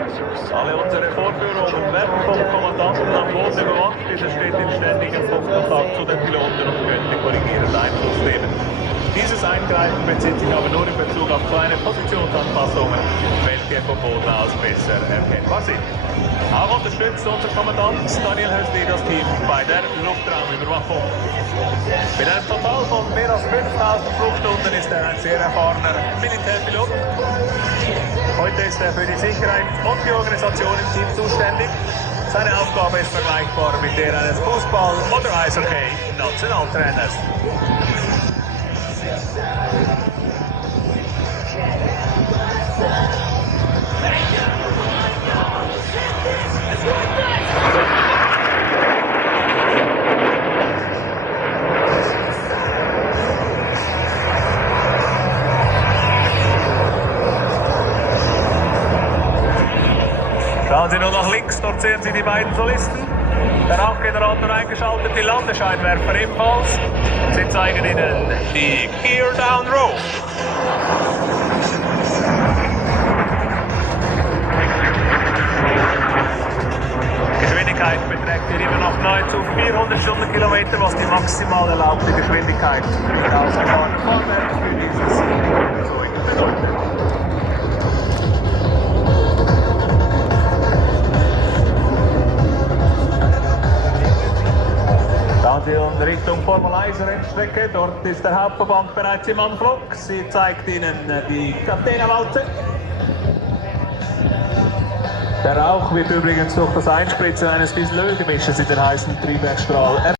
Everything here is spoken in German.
Alle unsere Vorführungen werden vom Kommandanten am Boden überwacht. Dieser steht in ständigem Funkkontakt zu den Piloten und könnte korrigierend Einfluss nehmen. Dieses Eingreifen bezieht sich aber nur in Bezug auf kleine Positionsanpassungen, welche vom Boden aus besser erkennbar sind. Auch unterstützt unser Kommandant Daniel Hösli das Team bei der Luftraumüberwachung. Mit einem Total von mehr als 5000 Flugstunden ist er ein sehr erfahrener Militärpilot. Heute ist er für die Sicherheit und die Organisation im Team zuständig. Seine Aufgabe ist vergleichbar mit der eines Fußball- oder Eishockey-Nationaltrainers. Schauen Sie nur nach links, dort sehen Sie die beiden Solisten. Der Rauchgenerator eingeschaltet, die Landescheinwerfer ebenfalls. Sie zeigen Ihnen die Gear Down Row. Geschwindigkeit beträgt hier immer noch nahezu 400 Stundenkilometer, was die maximal erlaubte Geschwindigkeit für ausgefahrene Fahrwerk für dieses Fahrzeug bedeutet. Schauen Sie in Richtung Formel 1 Rennstrecke, dort ist der Hauptverband bereits im Anflug. Sie zeigt Ihnen die Catena-Walze. Der Rauch wird übrigens durch das Einspritzen eines Dieselölgemisches in den heißen Triebwerksstrahl